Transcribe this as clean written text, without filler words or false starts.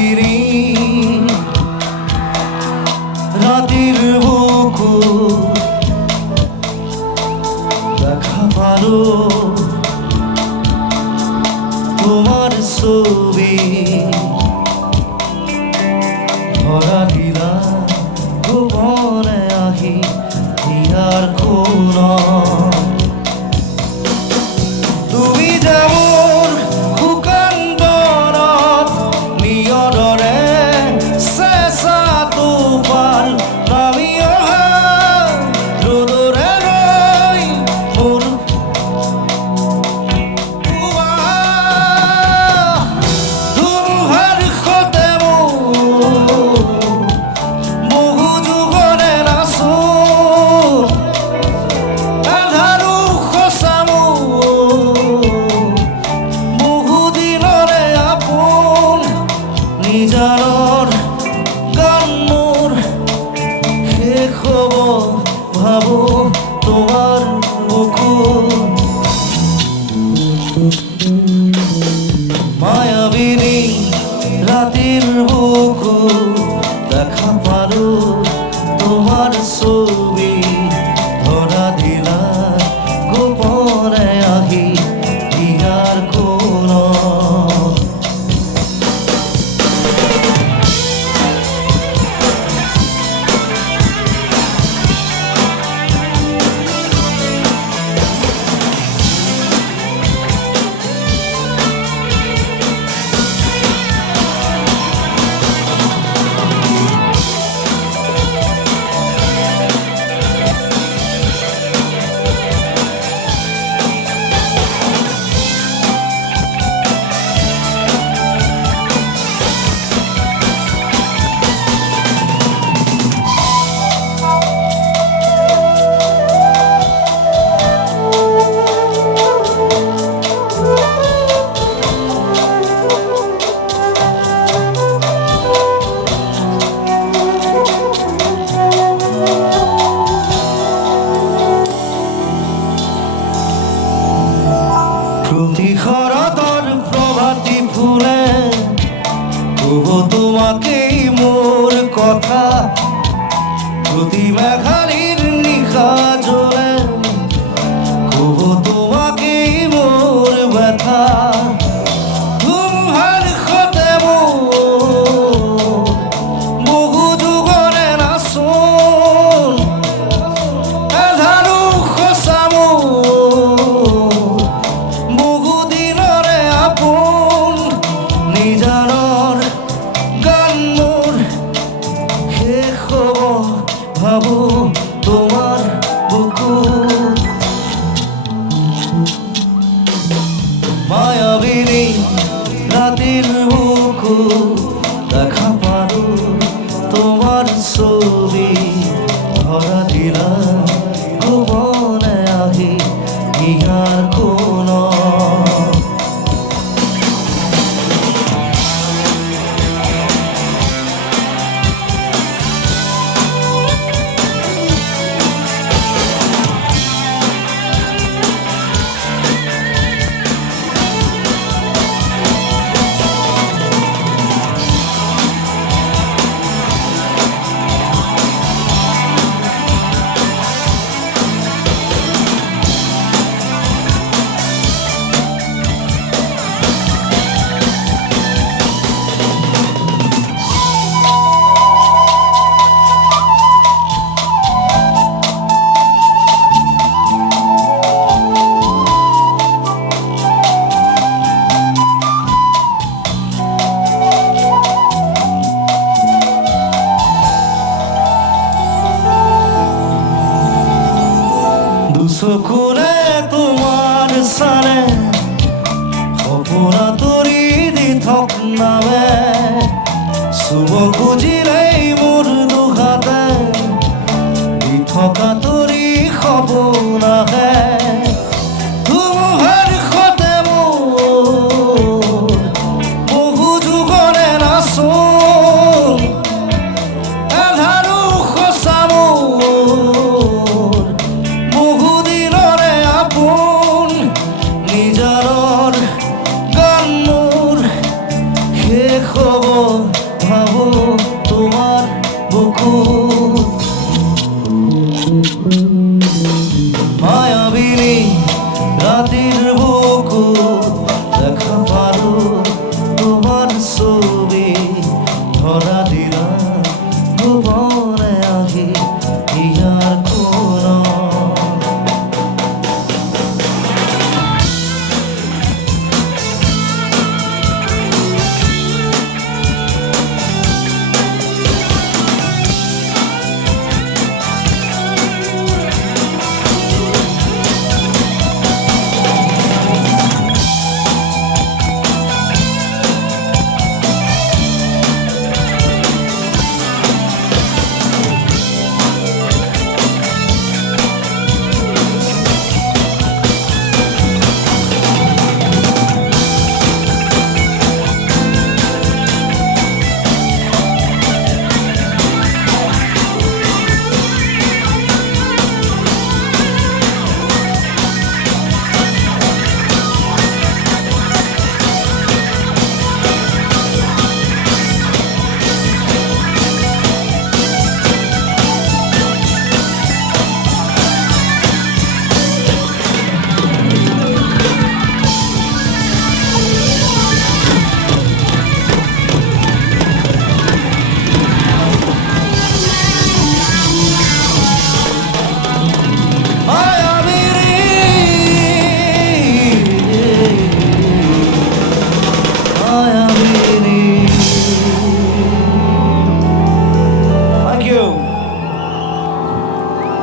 মায়াবিনী রাতের বুকু দেখা পালো তোমার ছবি ধরা দিলা গোপনে আহি ইয়ার কোন তুমি যেমন শুকান বনত নিয়দৰে চেঁচা তোমাৰ নামি অহা ৰ'দৰে ৰৈ মোৰ ধুমুহাৰ সতে বহু যুগৰে নাচো আধাৰো সঁচা বহুদিনৰে আপোন নিজানৰ গান মোৰ শেষ হ'ব ভাবো তোমাৰ বুকুত মায়াবিনী রাতের বুকু দেখা পালো তোমার ছবি ধরা দিলা গোপনে আহি ইয়ার কোন প্রতি শরতৰ প্রভাতী ফুলে কব তোমাকেই মোর কথা প্রতি মেঘালির নিশা জলে কব তোমাকেই মোর ব্যথা ধুমুহাৰ সতে বহু যুগৰে নাচোন আধাৰো সঁচা বহুদিনৰে আপোন নিজানৰ গান মোৰ শেষ হ'ব ভাবো তোমাৰ বুকুত মায়াবিনী রাতের বুকু দেখা পালো তোমার ছবি ধরা দিলা গোপনে আহি ইয়ার কোন চকুৰে তোমাৰ চাৰে সপোনা তৰি দি থক নামে চুব খুজিলেই মোৰ দুহাতে দি থকা তৰি সপোন আহে ধুমুহাৰ সতে বহু যুগৰে নাচোন আধাৰো সঁচা বহুদিনৰে আপোন নিজানৰ গান মোৰ শেষ হ'ব ভাবো তোমার বুকুর